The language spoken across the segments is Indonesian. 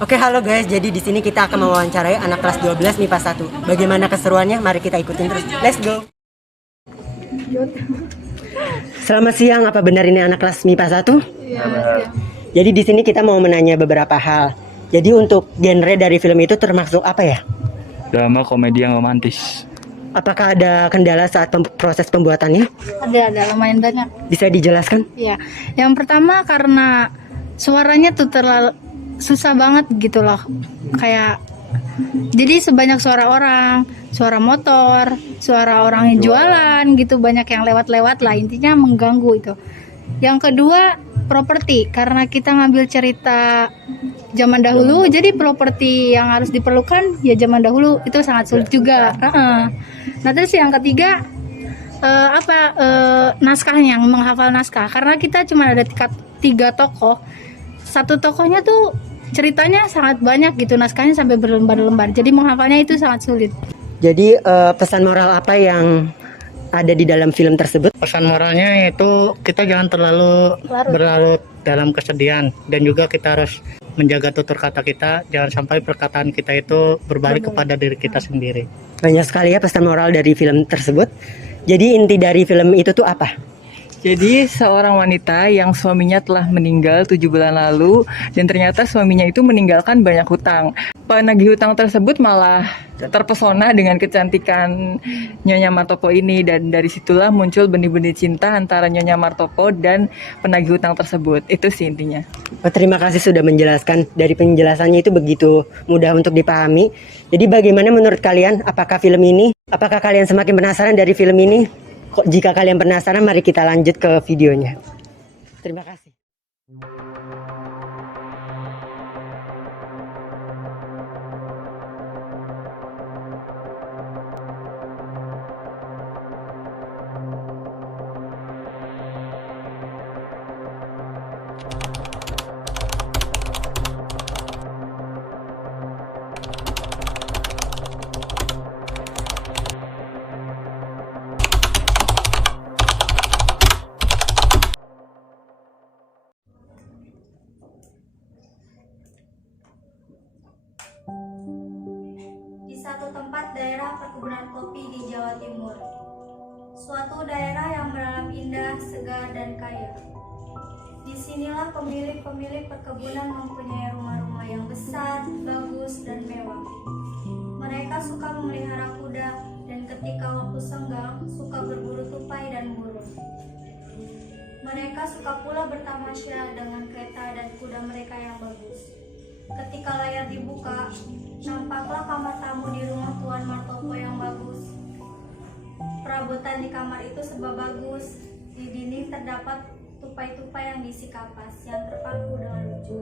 Oke, halo guys. Jadi di sini kita akan mewawancarai anak kelas 12 MIPA 1. Bagaimana keseruannya? Mari kita ikutin terus. Let's go. Selamat siang. Apa benar ini anak kelas MIPA 1? Iya. Jadi di sini kita mau menanya beberapa hal. Jadi untuk genre dari film itu termasuk apa ya? Drama komedi yang romantis. Apakah ada kendala saat proses pembuatannya? Ada lumayan banyak. Bisa dijelaskan? Iya. Yang pertama karena suaranya tuh terlalu susah banget gitu loh. Kayak jadi sebanyak suara orang, suara motor, suara orang yang jualan gitu, banyak yang lewat-lewat lah, intinya mengganggu itu. Yang kedua, properti, karena kita ngambil cerita zaman dahulu, jadi properti yang harus diperlukan ya zaman dahulu itu sangat sulit juga. Nah terus yang ketiga naskahnya, menghafal naskah, karena kita cuma ada tiga tokoh, satu tokohnya tuh ceritanya sangat banyak gitu, naskahnya sampai berlembar-lembar, jadi menghafalnya itu sangat sulit. Jadi pesan moral apa yang ada di dalam film tersebut? Pesan moralnya yaitu kita jangan terlalu berlarut dalam kesedihan, dan juga kita harus menjaga tutur kata kita, jangan sampai perkataan kita itu berbalik kepada diri kita sendiri. Banyak sekali ya pesan moral dari film tersebut. Jadi inti dari film itu tuh apa? Jadi seorang wanita yang suaminya telah meninggal 7 bulan lalu dan ternyata suaminya itu meninggalkan banyak hutang. Penagih hutang tersebut malah terpesona dengan kecantikan Nyonya Martopo ini, dan dari situlah muncul benih-benih cinta antara Nyonya Martopo dan penagih hutang tersebut. Itu sih intinya. Terima kasih sudah menjelaskan. Dari penjelasannya itu begitu mudah untuk dipahami. Jadi bagaimana menurut kalian? Apakah kalian semakin penasaran dari film ini? Jika kalian penasaran, mari kita lanjut ke videonya. Terima kasih. Di satu tempat daerah perkebunan kopi di Jawa Timur. Suatu daerah yang beralam indah, segar, dan kaya. Disinilah pemilik-pemilik perkebunan mempunyai rumah-rumah yang besar, bagus, dan mewah. Mereka suka memelihara kuda, dan ketika waktu senggang, suka berburu tupai dan burung. Mereka suka pula bertamasya dengan kereta dan kuda mereka yang bagus. Ketika layar dibuka, nampaklah kamar tamu di rumah Tuan Martopo yang bagus. Perabotan di kamar itu serba bagus. Di dinding terdapat tupai-tupai yang diisi kapas yang terpaku dengan lucu.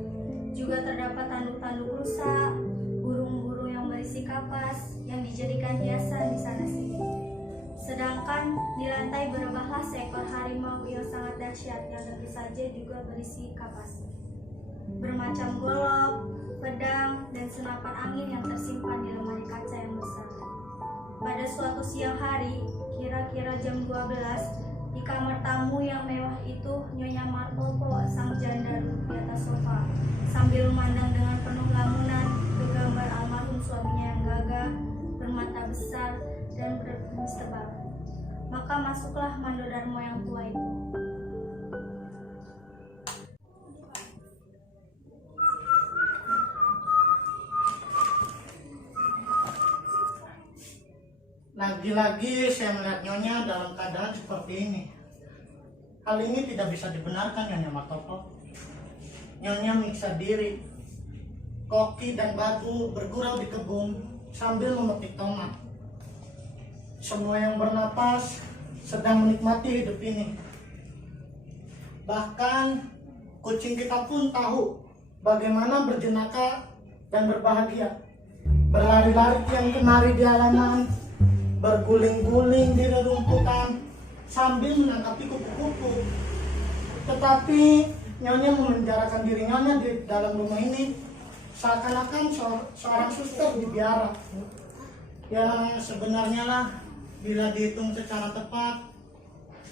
Juga terdapat tanduk-tanduk rusa, burung-burung yang berisi kapas yang dijadikan hiasan di sana sini. Sedangkan di lantai berebahlah seekor harimau yang sangat dahsyat yang tentu saja juga berisi kapas. Bermacam golok, pedang, dan senapan angin yang tersimpan di lemari kaca yang besar. Pada suatu siang hari, kira-kira jam 12, di kamar tamu yang mewah itu, Nyonya Martopo sang janda duduk di atas sofa, sambil memandang dengan penuh lamunan ke gambar almarhum suaminya yang gagah, bermata besar, dan berkumis tebal. Maka masuklah Mandodarmo yang tua itu. Lagi-lagi saya melihat Nyonya dalam keadaan seperti ini. Hal ini tidak bisa dibenarkan, Nyonya Martopo. Nyonya menyiksa diri, koki dan batu bergurau di kebun sambil memetik tomat. Semua yang bernapas sedang menikmati hidup ini. Bahkan kucing kita pun tahu bagaimana berjenaka dan berbahagia. Berlari-lari kian kemari di halaman, berguling-guling di rerumputan sambil menangkapi kupu-kupu. Tetapi Nyonya memenjarakan diri Nyonya di dalam rumah ini seakan-akan seorang suster di biara. Ya sebenarnya lah, bila dihitung secara tepat,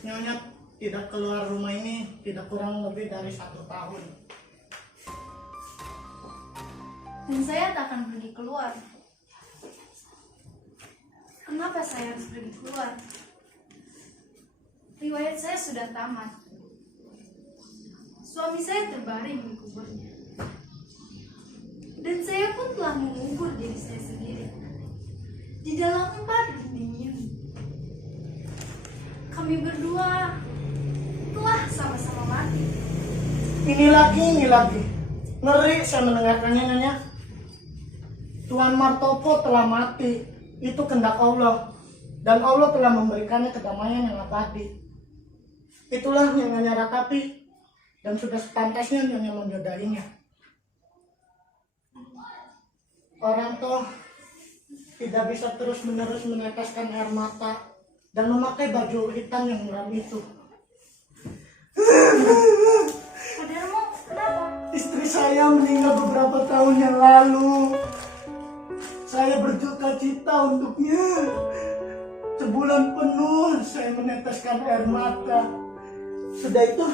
Nyonya tidak keluar rumah ini tidak kurang lebih dari 1 tahun. Dan saya tak akan pergi keluar. Kenapa saya harus pergi keluar? Riwayat saya sudah tamat. Suami saya terbaring di kuburnya. Dan saya pun telah mengubur diri saya sendiri di dalam tempat dinding ini. Kami berdua telah sama-sama mati. Ini lagi. Ngeri saya mendengarkannya, Nyonya. Tuan Martopo telah mati. Itu kehendak Allah. Dan Allah telah memberikannya kedamaian yang abadi. Itulah yang Nyonya ratapi. Dan sudah sepantasnya Nyonya menjodainya. Orang toh tidak bisa terus-menerus meneteskan air mata dan memakai baju hitam yang muram itu. Pak Darmo, kenapa? Istri saya meninggal beberapa tahun yang lalu. Saya berduka cita untuknya. Sebulan penuh saya meneteskan air mata. Sudah itu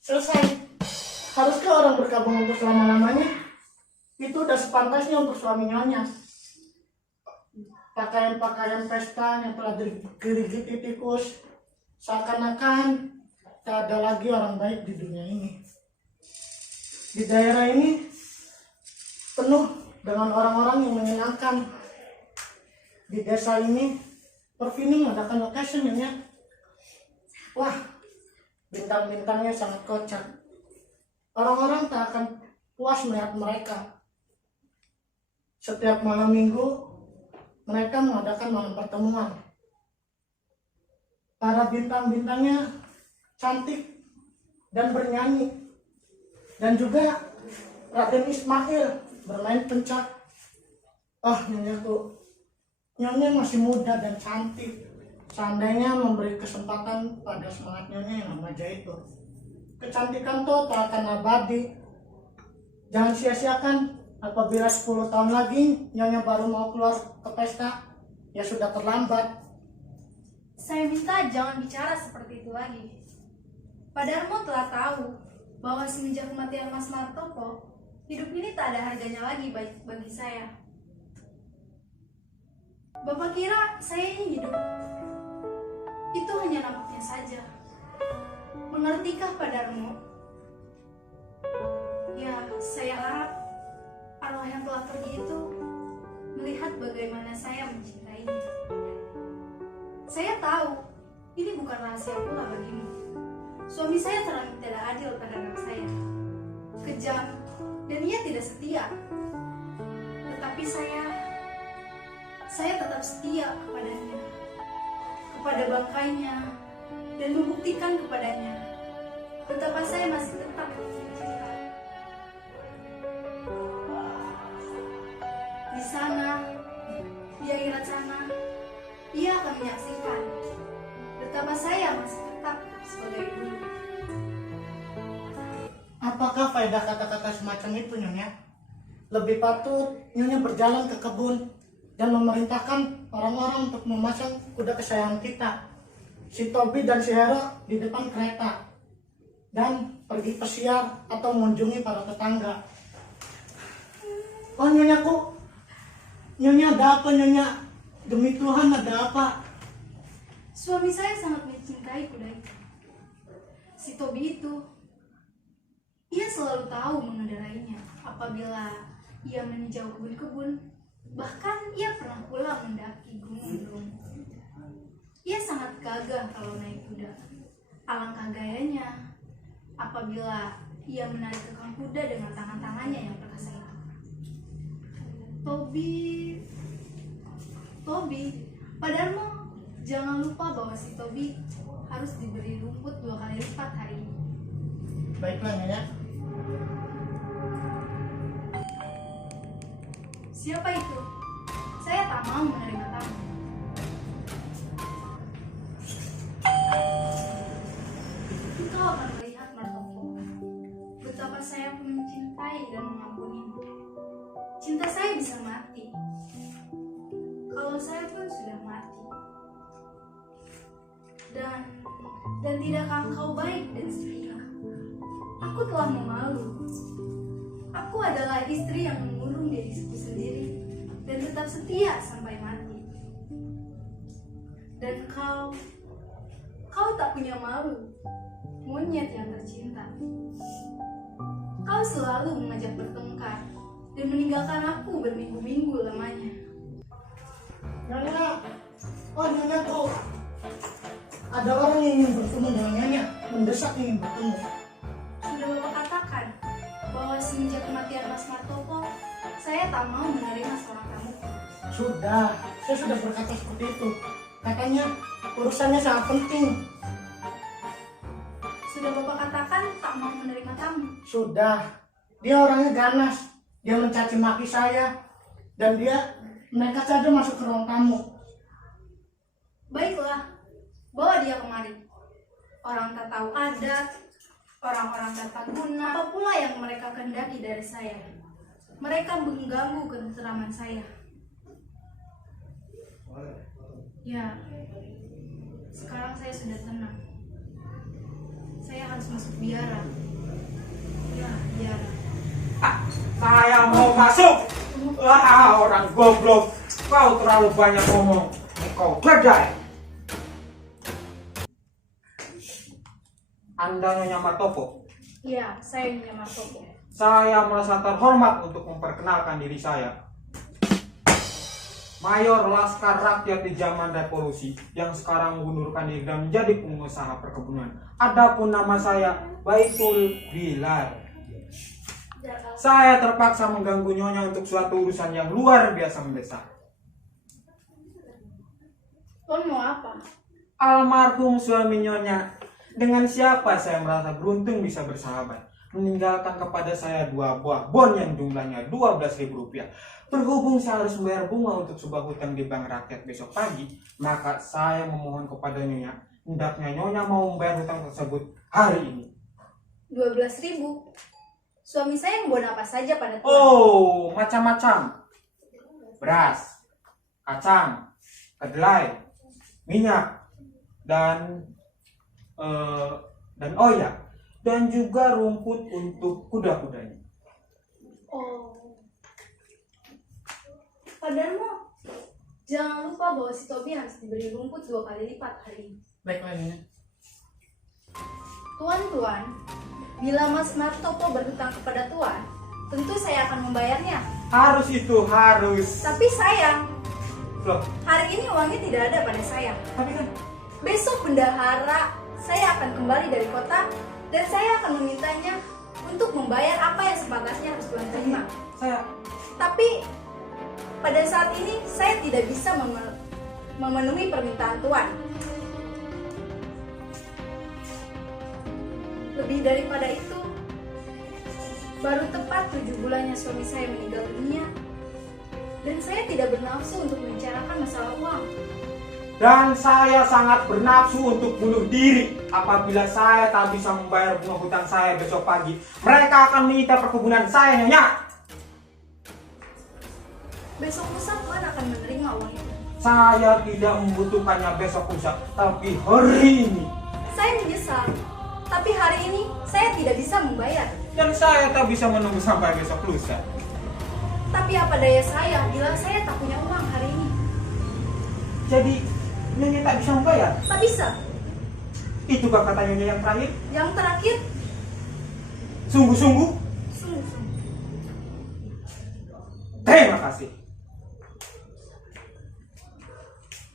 selesai. Haruskah orang berkabung untuk selama-lamanya? Itu udah sepantasnya untuk suami Nyonya. Pakaian-pakaian pesta yang telah digerigiti tikus, seakan-akan tak ada lagi orang baik di dunia ini. Di daerah ini penuh dengan orang-orang yang menyenangkan. Di desa ini Pervini mengadakan location ya. Wah, bintang-bintangnya sangat kocak. Orang-orang tak akan puas melihat mereka. Setiap malam minggu mereka mengadakan malam pertemuan. Para bintang-bintangnya cantik dan bernyanyi. Dan juga Raden Ismail bermain pencak. Oh, Nyonya masih muda dan cantik. Seandainya memberi kesempatan pada semangat Nyonya yang remaja itu. Kecantikan tuh tak akan abadi. Jangan sia-siakan. Apabila 10 tahun lagi Nyonya baru mau keluar ke pesta, ya sudah terlambat. Saya minta jangan bicara seperti itu lagi. Pak Darmo telah tahu bahwa semenjak kematian Mas Martopo, hidup ini tak ada harganya lagi bagi saya. Bapak kira saya ini hidup? Itu hanya namanya saja. Mengertikah Pak Darmo? Ya, saya harap arwah yang telah pergi itu melihat bagaimana saya mencintainya. Saya tahu ini bukan rahasia pula bagimu. Suami saya terlalu tidak adil pada anak saya, kejam, dan ia tidak setia. Tetapi saya tetap setia kepadanya, kepada bangkainya, dan membuktikan kepadanya betapa saya masih tetap cinta. Di sana, di akhirat sana, ia akan menyaksikan betapa saya masih tetap sebagai dulu. Apakah faedah kata-kata semacam itu, Nyonya? Lebih patut Nyonya berjalan ke kebun dan memerintahkan orang-orang untuk memasang kuda kesayangan kita, si Tobi dan si Hero, di depan kereta, dan pergi pesiar atau mengunjungi para tetangga. Oh, Nyonya ada apa, Nyonya? Demi Tuhan, ada apa? Suami saya sangat mencintai kuda itu. Si Tobi itu, ia selalu tahu mengendarainya apabila ia meninjau kebun-kebun. Bahkan ia pernah pula mendaki gunung. Ia sangat gagah kalau naik kuda. Alangkah gayanya apabila ia menarik kekang kuda dengan tangan-tangannya yang perkasa itu. Tobi, Pak Darmo, jangan lupa bahwa si Tobi harus diberi rumput 2 kali lipat hari ini. Baiklah, Nyonya. Siapa itu? Saya tak mau menerima tamu. Engkau akan melihat, Martopo, betapa saya mencintai dan mengampunimu. Cinta saya bisa mati kalau saya pun sudah mati. Dan tidakkah engkau baik dan setia? Aku telah memalu. Aku adalah istri yang mengurung diriku sendiri dan tetap setia sampai mati. Dan kau tak punya malu, monyet yang tercinta. Kau selalu mengajak bertengkar dan meninggalkan aku berminggu-minggu lamanya. Nyonya, oh Nyonya tuh ada orang yang ingin bertemu dengan Nyonya, mendesak ingin bertemu. Sudah Bapak katakan bahwa semenjak kematian Mas Martopo, saya tak mau menerima seorang tamu. Sudah, saya sudah berkata seperti itu. Katanya urusannya sangat penting. Sudah Bapak katakan tak mau menerima tamu. Sudah, dia orangnya ganas. Dia mencaci maki saya dan dia nekat saja masuk ke ruang tamu. Baiklah, bawa dia kemari. Orang tak tahu adat, orang-orang tak guna, apa pula yang mereka kehendaki dari saya. Mereka mengganggu ketenteraman saya. Ya, sekarang saya sudah tenang. Saya harus masuk biara. Ya, biara. Saya mau masuk. Wah, orang goblok. Kau terlalu banyak ngomong. Kau gadai. Anda Nyonya Martopo. Ya, saya Nyonya Martopo. Saya merasa terhormat untuk memperkenalkan diri saya. Mayor Laskar Rakyat di zaman revolusi yang sekarang mengundurkan diri dan menjadi pengusaha perkebunan. Adapun nama saya Baitul Bilal. Saya terpaksa mengganggu Nyonya untuk suatu urusan yang luar biasa mendesak. Lo mau apa? Almarhum suami Nyonya, dengan siapa saya merasa beruntung bisa bersahabat, meninggalkan kepada saya 2 buah bon yang jumlahnya Rp12.000. Berhubung saya harus membayar bunga untuk sebuah hutang di bank rakyat besok pagi, maka saya memohon kepada Nyonya, hendaknya Nyonya mau membayar hutang tersebut hari ini. 12.000. Suami saya membuat apa saja pada Tuhan. Oh, macam-macam. Beras, kacang, kedelai, minyak, dan oh ya, dan juga rumput untuk kuda-kudanya. Oh. Padarmo, jangan lupa bahwa si Tobi harus diberi rumput 2 kali lipat hari ini. Baiklah, Nyonya. Tuan, bila Mas Martopo berhutang kepada Tuan, tentu saya akan membayarnya. Harus itu, harus. Tapi sayang, Loh, hari ini uangnya tidak ada pada saya. tapi kan Besok bendahara saya akan kembali dari kota dan saya akan memintanya untuk membayar apa yang sepantasnya harus Tuan terima. saya Tapi pada saat ini saya tidak bisa memenuhi permintaan Tuan. Lebih daripada itu, baru tepat 7 bulannya suami saya meninggal dunia dan saya tidak bernafsu untuk membicarakan masalah uang. dan saya sangat bernafsu untuk bunuh diri apabila saya tak bisa membayar bunga hutang saya besok pagi. Mereka akan menyita perkebunan saya, Nyonya. Besok lusa Tuan akan menerima uang itu. Saya tidak membutuhkannya besok lusa, tapi hari ini. Saya menyesal, tapi hari ini saya tidak bisa membayar. Dan saya tak bisa menunggu sampai besok lusa. Tapi apa daya saya bila saya tak punya uang hari ini? Jadi, Nyonya tak bisa membayar? Tak bisa. Itukah kata Nyonya yang terakhir? Yang terakhir, Sungguh-sungguh? sungguh-sungguh. Terima kasih.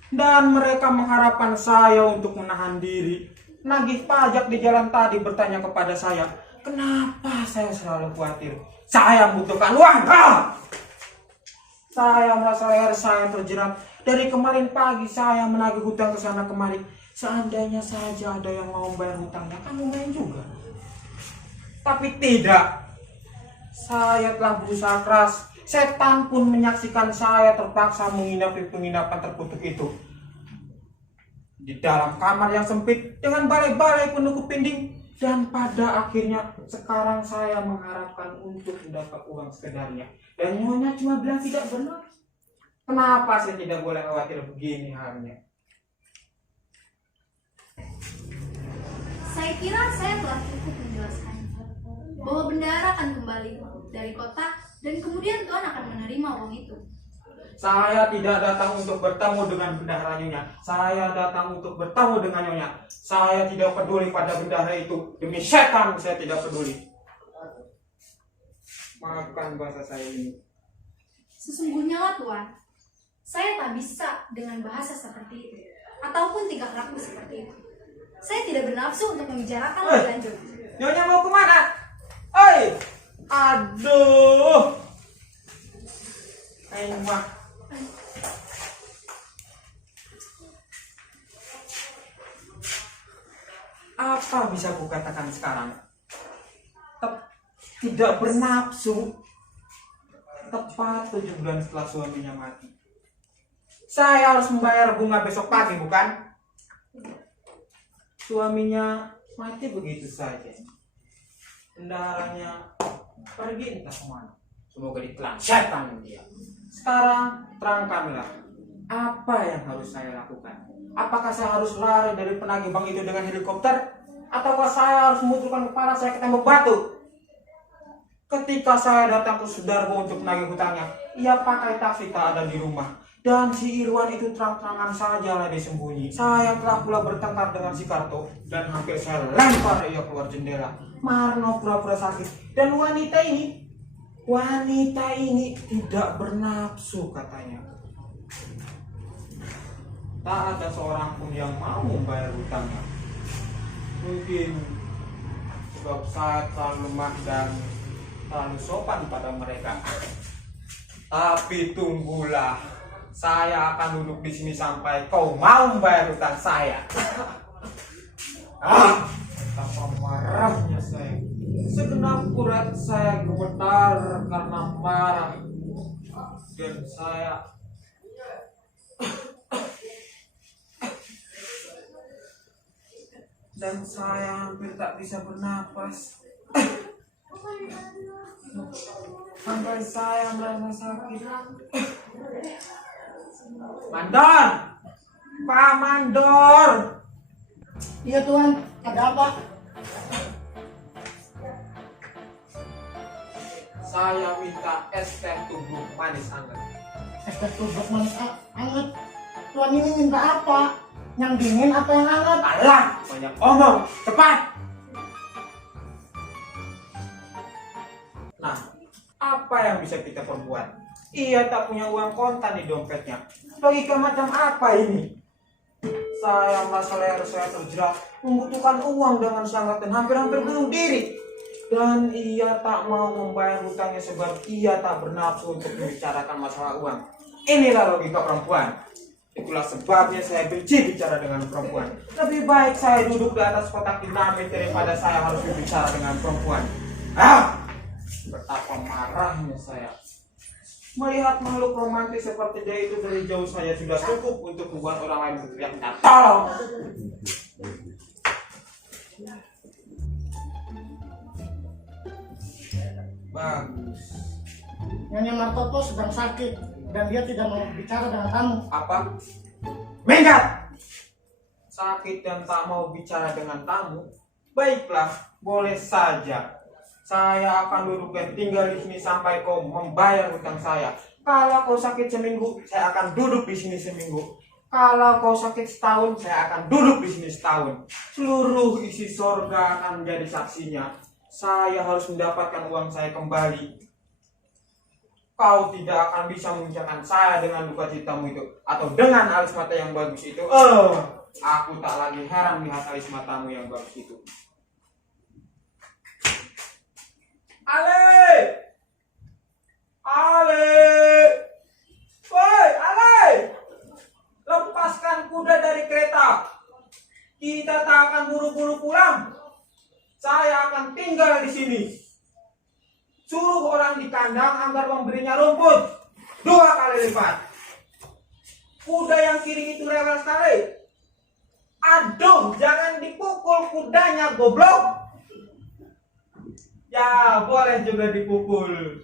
Dan mereka mengharapkan saya untuk menahan diri. Nagih pajak di jalan tadi bertanya kepada saya, kenapa saya selalu khawatir? Saya membutuhkan uang. Saya merasa leher saya terjerat. Dari kemarin pagi saya menagih hutang ke sana kemari. Seandainya saja ada yang mau membayar hutangnya, kan lumayan juga. Tapi tidak. Saya telah berusaha keras. Setan pun menyaksikan saya terpaksa menginap di penginapan terkutuk itu. Di dalam kamar yang sempit dengan balai-balai penuh kepinding. Dan pada akhirnya sekarang saya mengharapkan untuk mendapat uang sekedarnya. Dan Nyonya cuma bilang tidak benar. Kenapa saya tidak boleh khawatir begini halnya? Saya kira saya telah cukup menjelaskan bahwa bendahara akan kembali dari kota dan kemudian Tuhan akan menerima uang itu. Saya tidak datang untuk bertemu dengan bendahara Nyonya. Saya datang untuk bertemu dengan Nyonya. Saya tidak peduli pada bendahara itu. Demi setan saya tidak peduli. Maafkan bahasa saya ini. Sesungguhnya lah Tuan, saya tak bisa dengan bahasa seperti itu, ataupun tingkah laku seperti itu. Saya tidak bernafsu untuk membicarakan lebih lanjut. Nyonya mau kemana? Oi! Aduh! Ayo mah. Apa bisa ku katakan sekarang? Tidak bernafsu. Tepat 7 bulan setelah suaminya mati. Saya harus membayar bunga besok pagi, bukan? Suaminya mati begitu saja. Bendaharanya pergi entah kemana. Semoga ditelan setan dia. Sekarang terangkanlah, apa yang harus saya lakukan? Apakah saya harus lari dari penagih bank itu dengan helikopter? Ataukah saya harus membutuhkan kepala saya ke tembok batu? Ketika saya datang ke saudaraku untuk menagih hutangnya, ia pakai taksi tak ada di rumah. Dan si Irwan itu terang-terangan saja lah disembunyi. Saya telah pula bertengkar dengan si Karto dan hampir saya lempar ia keluar jendela. Marno pura-pura sakit. Dan wanita ini tidak bernafsu katanya. Tak ada seorang pun yang mau membayar hutangnya. Mungkin sebab saya terlalu lemah dan terlalu sopan pada mereka. Tapi tunggulah, saya akan duduk di sini sampai kau mau membayar hutang saya. Betapa marahnya saya. Segenap urat saya gemetar karena marah. Dan saya hampir tak bisa bernapas. Sampai saya merasa sakit. Mandor! Pak Mandor! Iya Tuan, ada apa? Saya minta es teh tubruk manis hangat. Es teh tubruk manis hangat. Tuan ini minta apa? Yang dingin apa yang hangat? Alah, banyak omong, cepat! Nah, apa yang bisa kita perbuat? Ia tak punya uang kontan di dompetnya. Logika macam apa ini? Saya merasa leher saya terjerat, membutuhkan uang dengan sangat dan hampir-hampir bunuh diri. Dan ia tak mau membayar hutangnya sebab ia tak bernafsu untuk membicarakan masalah uang. Inilah logika perempuan. Itulah sebabnya saya benci bicara dengan perempuan. Lebih baik saya duduk di atas kotak dinamit daripada saya harus berbicara dengan perempuan. Betapa marahnya saya. Melihat makhluk romantis seperti dia itu dari jauh saja sudah cukup untuk membuat orang lain berteriak minta tolong. Bagus. Nyonya Martoto sedang sakit dan dia tidak mau bicara dengan kamu. Apa? Minggat! Sakit dan tak mau bicara dengan tamu? Baiklah, boleh saja. Saya akan duduk dan tinggal di sini sampai kau membayar hutang saya. Kalau kau sakit seminggu, saya akan duduk di sini seminggu. Kalau kau sakit setahun, saya akan duduk di sini setahun. Seluruh isi sorga akan menjadi saksinya. Saya harus mendapatkan uang saya kembali. Kau tidak akan bisa mengucapkan saya dengan duka citamu itu, atau dengan alis mata yang bagus itu. Aku tak lagi heran melihat alis matamu yang bagus itu. Ale! Woi, Ale! Lepaskan kuda dari kereta. Kita tak akan buru-buru pulang. Saya akan tinggal di sini. Suruh orang di kandang agar memberinya rumput 2 kali lipat. Kuda yang kiri itu rewel sekali. Aduh, jangan dipukul kudanya, goblok. Ya, boleh juga dipukul.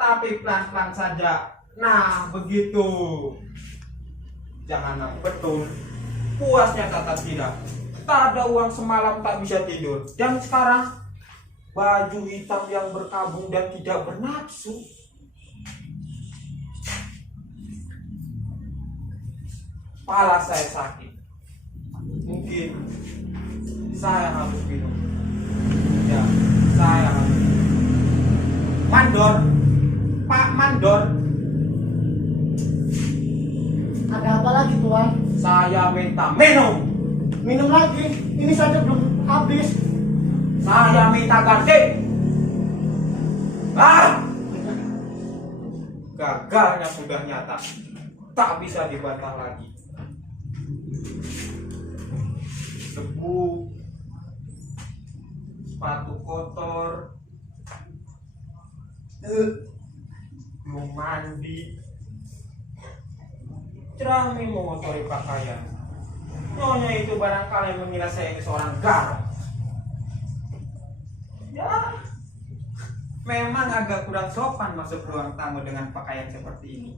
Tapi pelan-pelan saja. Nah, begitu. Jangan betul. Puasnya kata tidak. Tak ada uang semalam tak bisa tidur. Dan sekarang baju hitam yang berkabung dan tidak bernafsu. Kepala saya sakit. Mungkin saya harus minum. Ya, saya harus minum. Mandor, Pak Mandor. Ada apa lagi tuan? Saya minta minum. Minum lagi, ini saja belum habis. Saya minta ganti. Gagalnya sudah nyata. Tak bisa dibantah lagi. Debu, sepatu kotor, belum mandi, jerami mengotori pakaian. Nyonya itu barangkali mengira saya ini seorang garong. Ya, memang agak kurang sopan masuk ruang tamu dengan pakaian seperti ini.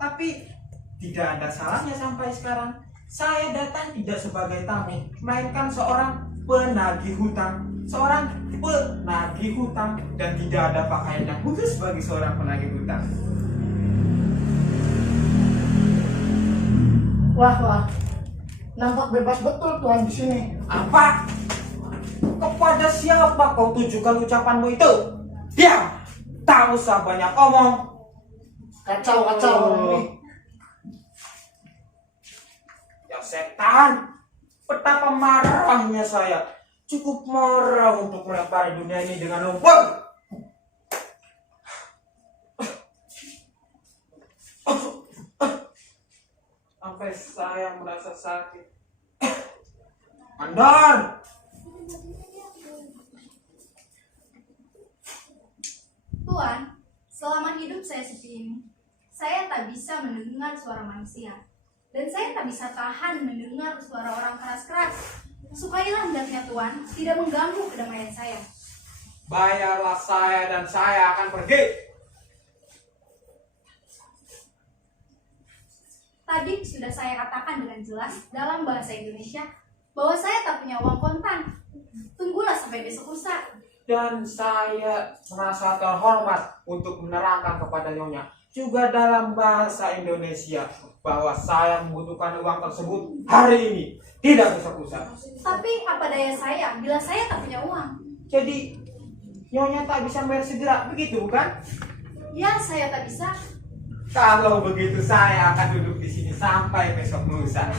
Tapi tidak ada salahnya sampai sekarang. Saya datang tidak sebagai tamu, melainkan seorang penagih hutang. Seorang penagih hutang, dan tidak ada pakaian yang khusus bagi seorang penagih hutang. Wah, nampak bebas betul tuan di sini. Apa? Kepada siapa kau tujukan ucapanmu itu? Diam! Tak usah banyak omong. Kacau orang ini. Ya setan, betapa marahnya saya. Cukup marah untuk melempari dunia ini dengan lumpur. Sampai saya merasa sakit. Mandor! Tuan, selama hidup saya seperti ini, saya tak bisa mendengar suara manusia. Dan saya tak bisa tahan mendengar suara orang keras-keras. Sukailah hendaknya Tuan tidak mengganggu kedamaian saya. Bayarlah saya dan saya akan pergi. Tadi sudah saya katakan dengan jelas dalam bahasa Indonesia bahwa saya tak punya uang kontan. Tunggulah sampai besok lusa. Dan saya merasa terhormat untuk menerangkan kepada Nyonya juga dalam bahasa Indonesia bahwa saya membutuhkan uang tersebut hari ini, tidak besok-lusa. Tapi apa daya saya bila saya tak punya uang? Jadi Nyonya tak bisa bayar segera, begitu bukan? Ya, saya tak bisa. Kalau begitu saya akan duduk di sini sampai besok lusa.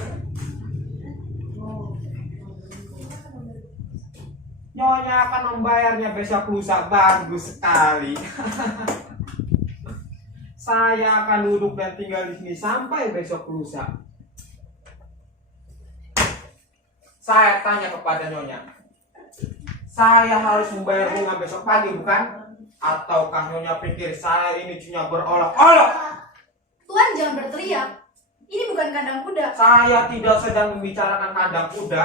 Nyonya akan membayarnya besok lusa, bagus sekali. Saya akan duduk dan tinggal di sini sampai besok lusa. Saya tanya kepada Nyonya, saya harus membayar bunga besok pagi bukan? Ataukah Nyonya pikir saya ini cuma berolok-olok? Tuan jangan berteriak. Ini bukan kandang kuda. Saya tidak sedang membicarakan kandang kuda.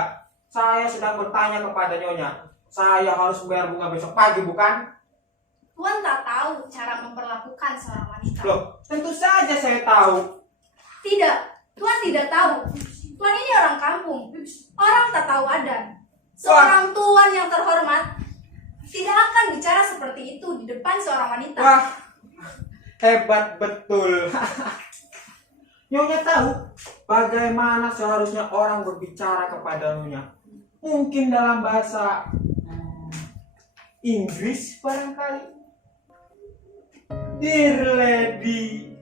Saya sedang bertanya kepada Nyonya, saya harus membayar bunga besok pagi bukan? Tuan tak tahu cara memperlakukan seorang wanita. Loh, tentu saja saya tahu. Tidak, Tuan tidak tahu. Tuan ini orang kampung. Orang tak tahu adat. Seorang tuan yang terhormat tidak akan bicara seperti itu di depan seorang wanita. Wah, hebat betul. Nyonya tahu bagaimana seharusnya orang berbicara kepada Nyonya. Mungkin dalam bahasa Inggris barangkali. Dear lady,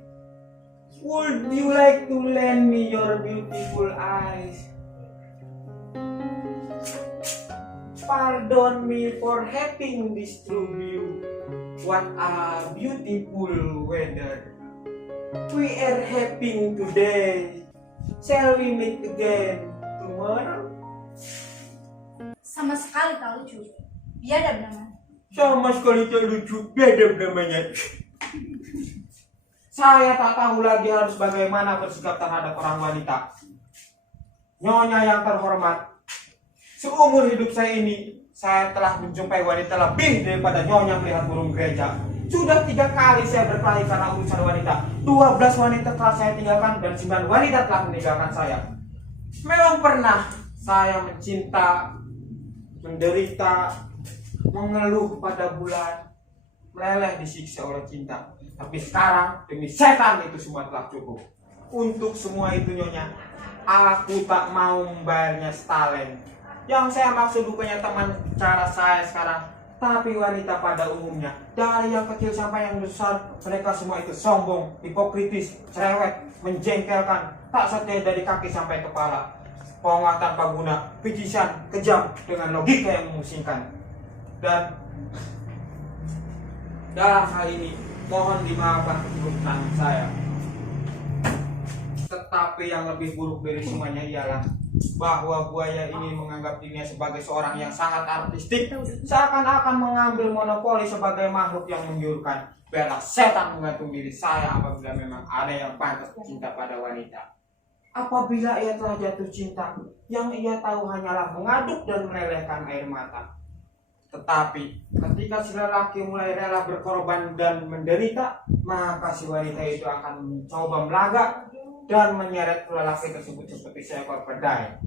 would you like to lend me your beautiful eyes? Pardon me for having disturbed you. What a beautiful weather we are having today. Shall we meet again tomorrow? Sama sekali tak lucu. Biadab namanya. Sama sekali tak lucu, biadab namanya. Saya tak tahu lagi harus bagaimana bersikap terhadap orang wanita. Nyonya yang terhormat, seumur hidup saya ini, saya telah menjumpai wanita lebih daripada Nyonya melihat burung gereja. Sudah 3 kali saya berkelahi karena urusan wanita. 12 wanita telah saya tinggalkan dan 9 wanita telah meninggalkan saya. Memang pernah saya mencinta, menderita, mengeluh pada bulan, meleleh disiksa oleh cinta. Tapi sekarang demi setan itu semua telah cukup. Untuk semua itu Nyonya, aku tak mau membayarnya setalen. Yang saya maksud bukannya teman cara saya sekarang, tapi wanita pada umumnya. Dari yang kecil sampai yang besar, mereka semua itu sombong, hipokritis, cerewet, menjengkelkan, tak setia dari kaki sampai kepala. Pongah tanpa guna, picisan, kejam, dengan logika yang memusingkan. Dan dalam hal ini, mohon dimaafkan keburukan saya. Tetapi yang lebih buruk dari semuanya ialah bahwa buaya ini menganggap dirinya sebagai seorang yang sangat artistik, seakan-akan mengambil monopoli sebagai makhluk yang menggiurkan. Biarlah setan menggantung diri saya apabila memang ada yang pantas cinta pada wanita. Apabila ia telah jatuh cinta, yang ia tahu hanyalah mengaduk dan melelehkan air mata. Tetapi ketika si lelaki mulai rela berkorban dan menderita, maka si wanita itu akan mencoba melagak dan menyeret lelaki tersebut seperti seekor kedai.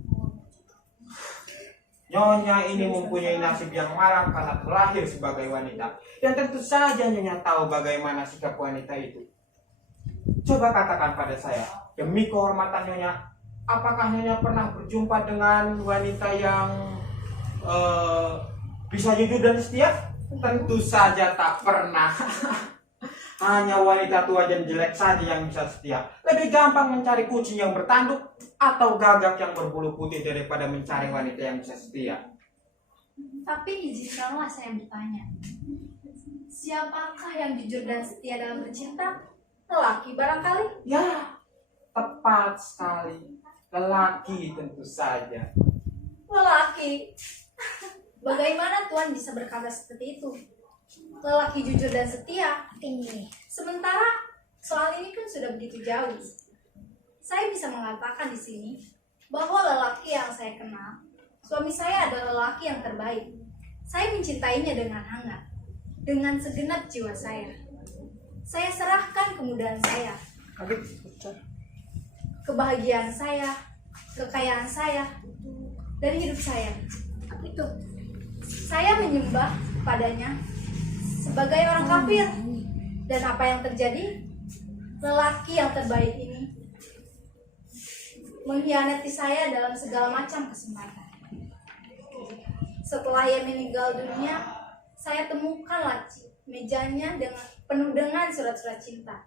Nyonya ini mempunyai nasib yang malang karena terlahir sebagai wanita. Dan tentu saja Nyonya tahu bagaimana sikap wanita itu. Coba katakan pada saya, demi kehormatan Nyonya, apakah Nyonya pernah berjumpa dengan wanita yang bisa jujur dan setia? Tentu saja tak pernah. Hanya wanita tua dan jelek saja yang bisa setia. Lebih gampang mencari kucing yang bertanduk atau gagak yang berbulu putih daripada mencari wanita yang bisa setia. Tapi izinkanlah saya bertanya, siapakah yang jujur dan setia dalam bercinta? Lelaki barangkali? Ya, tepat sekali. Lelaki tentu saja. Lelaki? Bagaimana Tuhan bisa berkata seperti itu? Lelaki jujur dan setia ini. Sementara soal ini kan sudah begitu jauh. Saya bisa mengatakan di sini bahwa lelaki yang saya kenal, suami saya adalah lelaki yang terbaik. Saya mencintainya dengan hangat, dengan segenap jiwa saya. Saya serahkan kemudahan saya, kebahagiaan saya, kekayaan saya, dan hidup saya. Itu saya menyembah padanya sebagai orang kafir. Dan apa yang terjadi? Lelaki yang terbaik ini mengkhianati saya dalam segala macam kesempatan. Setelah ia meninggal dunia, saya temukan mejanya penuh dengan surat-surat cinta.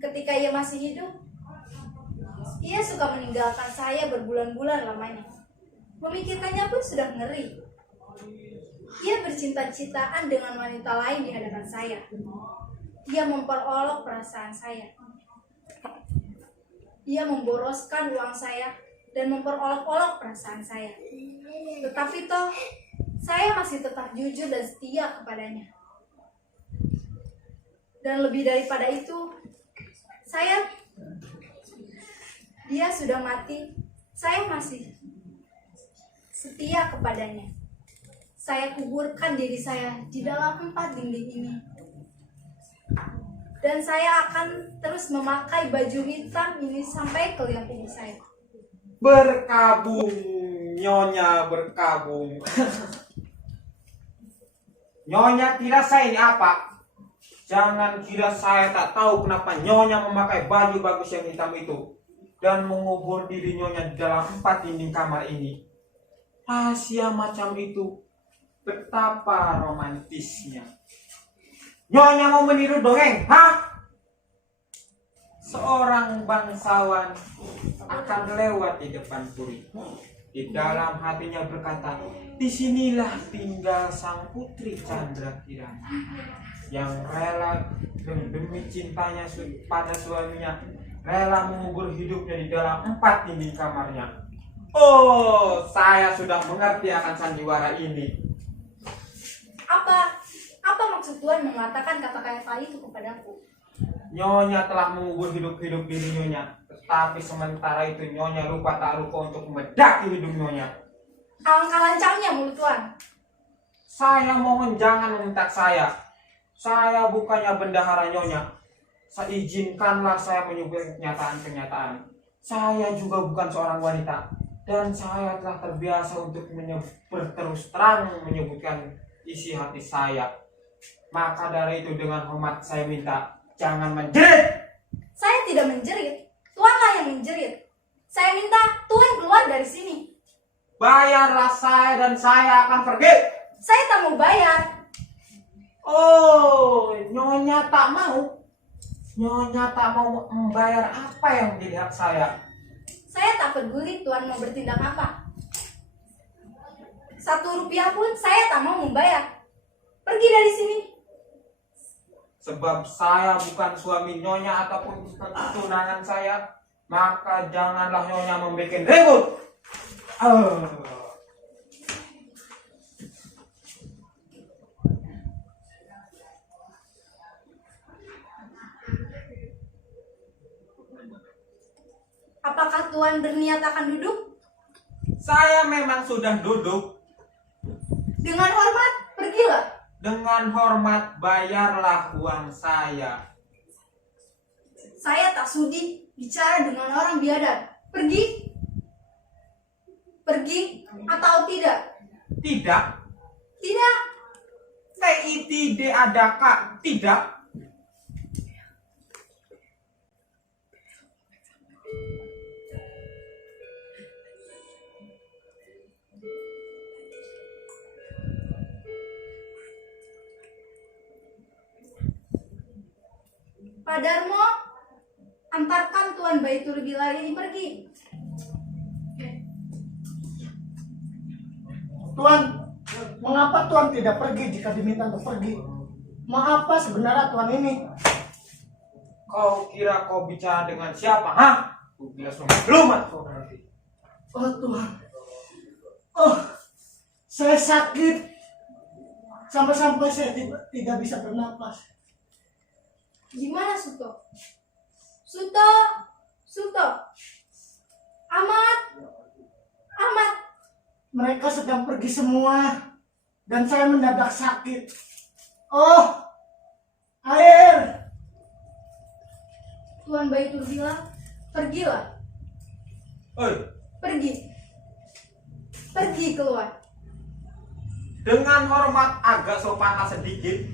Ketika ia masih hidup, ia suka meninggalkan saya berbulan-bulan lamanya. Memikirkannya pun sudah ngeri. Ia bercinta-cintaan dengan wanita lain di hadapan saya. Ia memperolok perasaan saya. Ia memboroskan uang saya dan memperolok-olok perasaan saya. Tetapi toh, saya masih tetap jujur dan setia kepadanya. Dan lebih daripada itu, dia sudah mati, saya masih setia kepadanya. Saya kuburkan diri saya di dalam 4 dinding ini. Dan saya akan terus memakai baju hitam ini sampai ke liang kubur saya. Berkabung, Nyonya berkabung. Nyonya kira saya ini apa? Jangan kira saya tak tahu kenapa Nyonya memakai baju bagus yang hitam itu dan mengubur diri Nyonya di dalam 4 dinding kamar ini. Rahasia macam itu betapa romantisnya. Nyonya mau meniru dongeng, ha? Seorang bangsawan akan lewat di depan puri. Di dalam hatinya berkata, disinilah tinggal sang putri Chandra Kirana yang rela demi cintanya pada suaminya, rela mengubur hidupnya di dalam 4 dinding kamarnya. Oh, saya sudah mengerti akan sandiwara ini. Apa maksud Tuhan mengatakan kata-kata itu kepadaku? Nyonya telah mengubur hidup diri Nyonya, tetapi sementara itu Nyonya lupa tak lupa untuk memedaki hidup Nyonya. Alangkah lancangnya mulut Tuhan. Saya mohon jangan meminta saya. Saya bukannya bendahara Nyonya. Izinkanlah saya menyebut kenyataan-kenyataan. Saya juga bukan seorang wanita, dan saya telah terbiasa untuk berterus terang menyebutkan isi hati saya. Maka dari itu dengan hormat saya minta jangan menjerit. Saya tidak menjerit, Tuanlah yang menjerit. Saya minta Tuan keluar dari sini. Bayarlah saya dan saya akan pergi. Saya tak mau bayar. Oh, Nyonya tak mau. Nyonya tak mau membayar apa yang menjadi hak saya. Saya tak peduli Tuan mau bertindak apa. 1 rupiah pun saya tak mau membayar. Pergi dari sini. Sebab saya bukan suami Nyonya ataupun tunangan saya, maka janganlah Nyonya membuat ribut. Apakah Tuan berniat akan duduk? Saya memang sudah duduk. Dengan hormat, pergilah. Dengan hormat bayarlah uang saya. Saya tak sudi bicara dengan orang biadab. Pergi. Pergi atau tidak? Tidak. Tidak. TITD adakah? Tidak. Pak Darmo, antarkan Tuan Baitul Bilal ini pergi. Tuan, mengapa Tuan tidak pergi jika diminta untuk pergi? Mau apa sebenarnya Tuan ini? Kau kira kau bicara dengan siapa? Hah? Ku bilang lumat kau nanti. Oh Tuhan, oh saya sakit. Sampai-sampai saya tidak bisa bernapas. Gimana Suto? Suto, Suto, Ahmad, Ahmad. Mereka sedang pergi semua dan saya mendadak sakit. Oh, air. Tuan Baitul Bilal, pergilah. Oi, Pergi. Pergi keluar. dengan hormat agak sopan sedikit.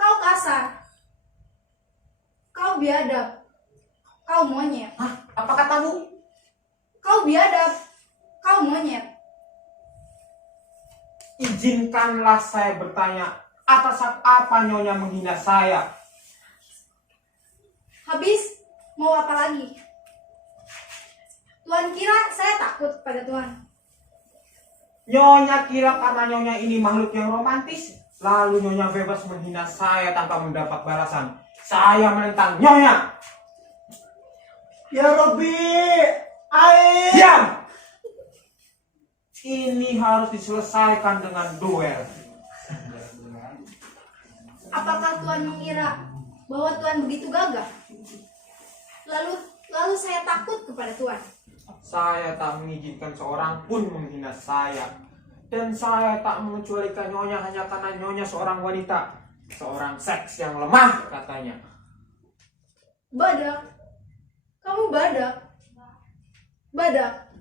Kau kasar. Kau biadab. Kau monyet. Hah? Apa katamu? Kau biadab. Kau monyet. Izinkanlah saya bertanya, atas apa Nyonya menghina saya? Habis, mau apa lagi? Tuan kira saya takut pada Tuan. Nyonya kira karena Nyonya ini makhluk yang romantis, lalu Nyonya bebas menghina saya tanpa mendapat balasan. Saya menentang Nyonya. Ya Robi, air. Diam! Ini harus diselesaikan dengan duel. Apakah Tuan mengira bahwa Tuan begitu gagah? Lalu saya takut kepada Tuan. Saya tak mengizinkan seorang pun menghina saya. Dan saya tak mengecualikan Nyonya hanya karena Nyonya seorang wanita. Seorang seks yang lemah katanya. Badak. Kamu badak. Badak.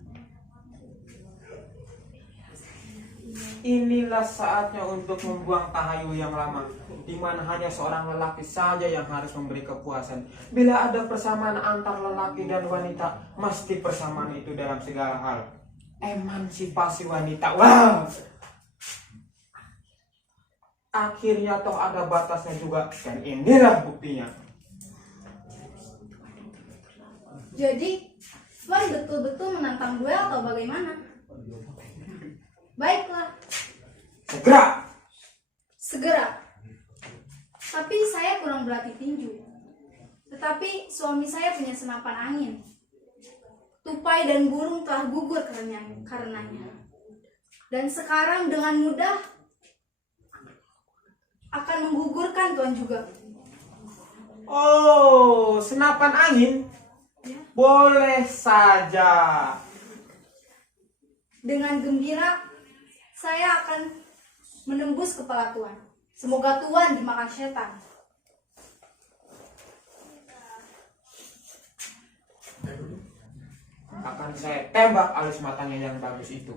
Inilah saatnya untuk membuang tahayul yang lama, di mana hanya seorang lelaki saja yang harus memberi kepuasan. Bila ada persamaan antar lelaki dan wanita, mesti persamaan itu dalam segala hal. Emansipasi wanita, wow! Akhirnya toh ada batasnya juga, dan inilah buktinya. Jadi, Tuan betul-betul menantang duel atau bagaimana? Baiklah, Segera! segera. Tapi saya kurang berlatih tinju. Tetapi suami saya punya senapan angin. Tupai dan burung telah gugur karenanya. Dan sekarang dengan mudah akan menggugurkan Tuan juga. Oh, senapan angin? Boleh saja. Dengan gembira, saya akan menembus kepala Tuan. Semoga Tuan dimakan setan. akan saya tembak alis matanya yang bagus itu.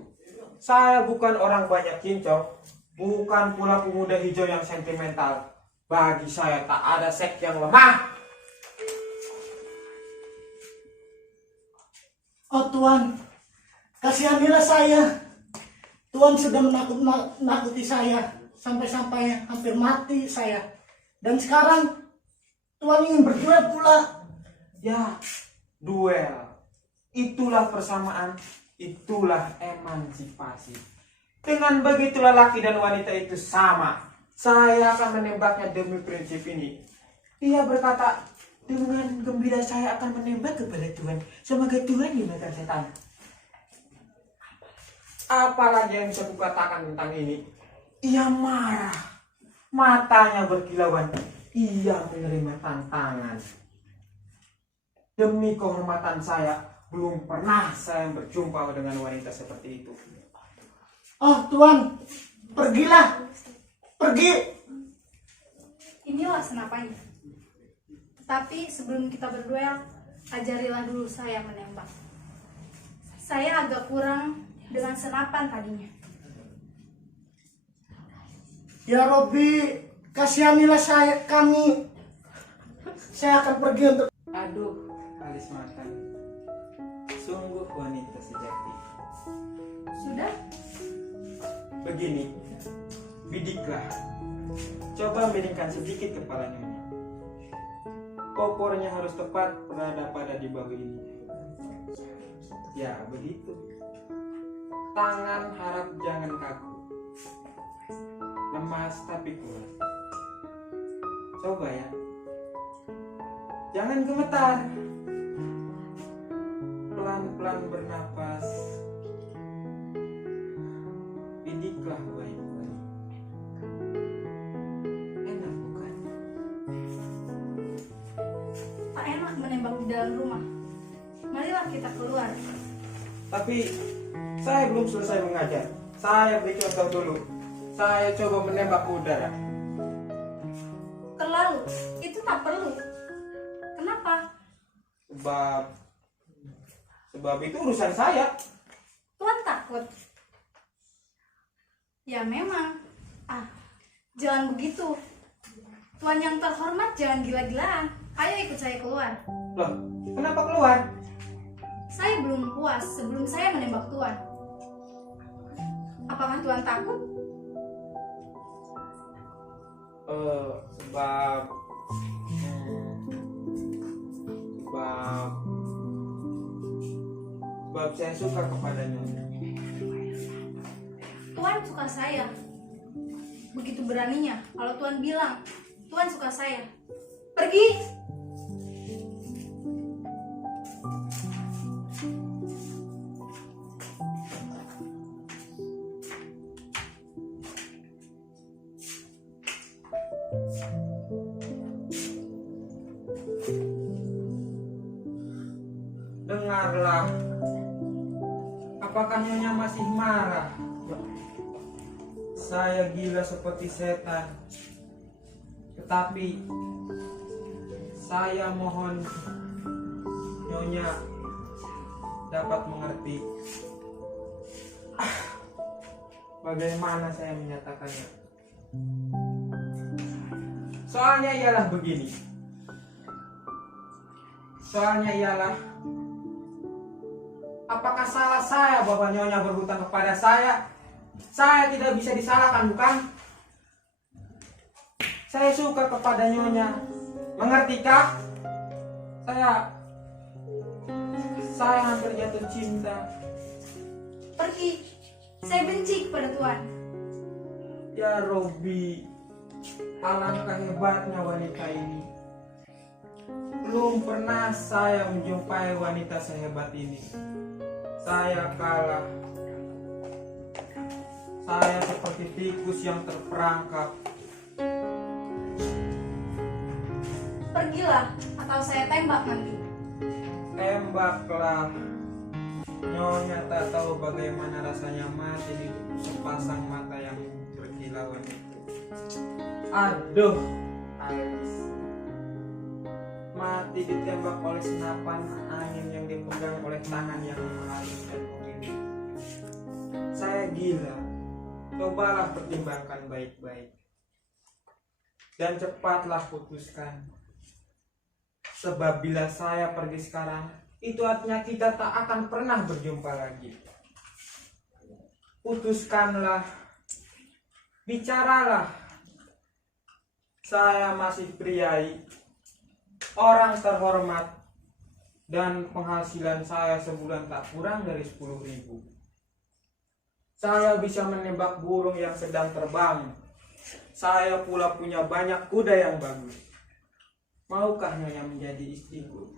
Saya bukan orang banyak cincong, bukan pula pemuda hijau yang sentimental. Bagi saya tak ada seks yang lemah. Oh Tuan, kasihanilah saya. Tuan sudah menakuti saya sampai-sampai hampir mati saya. Dan sekarang Tuan ingin berduel pula. Ya, duel. Itulah persamaan, itulah emansipasi. Dengan begitu lelaki dan wanita itu sama. Saya akan menembaknya demi prinsip ini. Ia berkata, dengan gembira saya akan menembak kepada Tuhan. Semoga Tuhan dimakan setan. Apalagi yang bisa kukatakan tentang ini? Ia marah. Matanya berkilauan. Ia menerima tantangan. Demi kehormatan saya, belum pernah saya berjumpa dengan wanita seperti itu. Oh Tuan, pergilah. Pergi. Inilah senapanya. Tapi sebelum kita berduel, ajarilah dulu saya menembak. Saya agak kurang dengan senapan tadinya. Ya Robbi, kasihanilah kami. Saya akan pergi untuk... Aduh, alis mata. Sungguh wanita sejati. Sudah? Begini, bidiklah. Coba miringkan sedikit kepalanya. Popornya harus tepat berada pada di bawah ini. Ya, begitu. Tangan harap jangan kaku. Lemas tapi kuat. Coba ya. Jangan gemetar. Pelan-pelan bernapas. Bidiklah baik-baik. Enak bukan? Tak enak menembak di dalam rumah. Marilah kita keluar. Tapi saya belum selesai mengajar. Saya beri contoh dulu. Saya coba menembak ke udara. Terlalu, itu tak perlu. Kenapa? Sebab itu urusan saya. Tuan takut. Ya memang. Jangan begitu. Tuan yang terhormat jangan gila-gilaan. Ayo ikut saya keluar. Loh, kenapa keluar? Saya belum puas sebelum saya menembak Tuan. Apakah Tuan takut? Sebab saya suka kepadanya. Tuan suka saya. Begitu beraninya kalau Tuan bilang Tuan suka saya. Pergi. Dengarlah. Apakah Nyonya masih marah? Saya gila seperti setan. Tetapi saya mohon Nyonya dapat mengerti. Bagaimana saya menyatakannya? Soalnya ialah begini. Apakah salah saya bahwa Nyonya berhutang kepada saya? Saya tidak bisa disalahkan, bukan? Saya suka kepada Nyonya. Mengertikah? Saya hampir jatuh cinta. Pergi. Saya benci kepada Tuan. Ya Robbi, alangkah hebatnya wanita ini. Belum pernah saya menjumpai wanita sehebat ini. Saya kalah. Saya seperti tikus yang terperangkap. Pergilah atau saya tembak nanti. Tembaklah. Nyonya tak tahu bagaimana rasanya mati di sepasang mata yang berkilauan itu. Aduh, Alice. Mati mati ditembak oleh senapan angin yang dipegang oleh tangan yang menghaluskan pemilik. Saya gila. Cobalah pertimbangkan baik-baik. Dan cepatlah putuskan. Sebab bila saya pergi sekarang, itu artinya kita tak akan pernah berjumpa lagi. Putuskanlah. Bicaralah. Saya masih priai, orang terhormat, dan penghasilan saya sebulan tak kurang dari 10.000. Saya bisa menembak burung yang sedang terbang. Saya pula punya banyak kuda yang bagus. Maukah Nyonya menjadi istriku?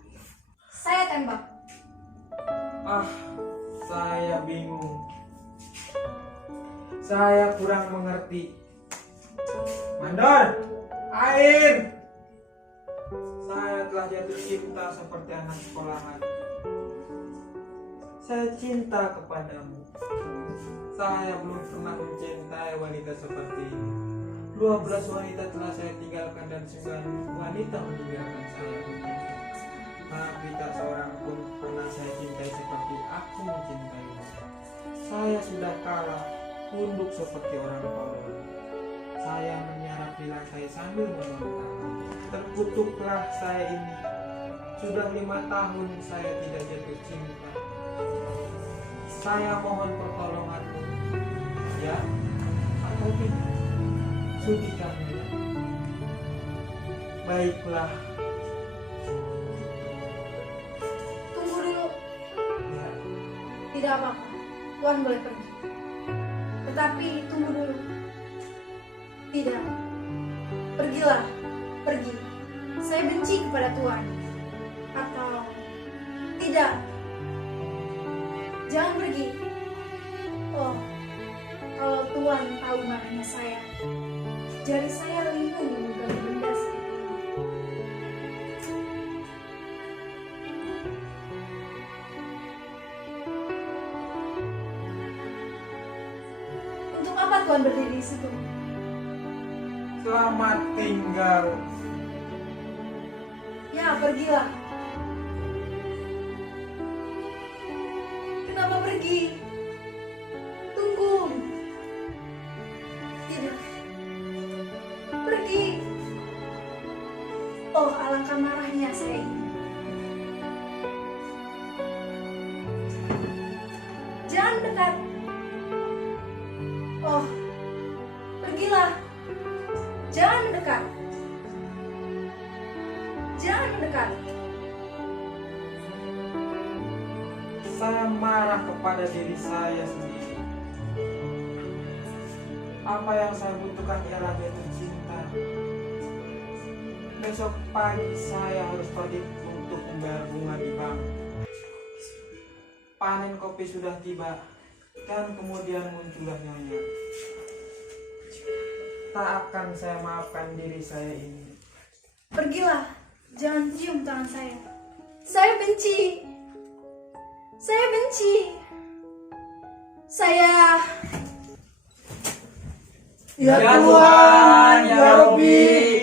Saya tembak. Ah, saya bingung. Saya kurang mengerti. Mandor, air! Saya telah jatuh cinta seperti anak sekolahan. Saya cinta kepadamu. Saya belum pernah mencintai wanita seperti ini. 12 wanita telah saya tinggalkan dan 9 wanita meninggalkan saya. Tapi tak seorang pun pernah saya cintai seperti aku mencintaimu. Saya sudah kalah, tunduk seperti orang tolol. Saya menyerap di lantai sambil memuntah. Terkutuklah saya ini. Sudah 5 tahun saya tidak jatuh cinta. Saya mohon pertolonganmu. Ya atau tidak? Sudikah Nyonya? Baiklah. Tunggu dulu. Ya. Tidak apa-apa. Tuan boleh pergi. Tetapi tunggu dulu. Tidak. Pergilah. Pergi. Saya benci kepada Tuan. Atau tidak. Jangan pergi. Oh, kalau Tuan tahu marahnya saya, jari saya linglung memegang benda seperti ini. Untuk apa Tuan berdiri di situ? Selamat tinggal. Ya, pergilah. Kenapa pergi? Tunggu. Tidak. Pergi. Oh, alangkah marahnya saya ini. Jangan dekat. Oh, pergilah. Jangan mendekat. Jangan mendekat. Saya marah kepada diri saya sendiri. Apa yang saya butuhkan ialah jatuh cinta. Besok pagi saya harus pergi untuk membayar bunga di bank. Panen kopi sudah tiba dan kemudian muncullah Nyonya. Tak akan saya maafkan diri saya ini. Pergilah. Jangan cium tangan saya. Saya benci. Saya benci. Saya... Ya Tuhan, ya Rabbi.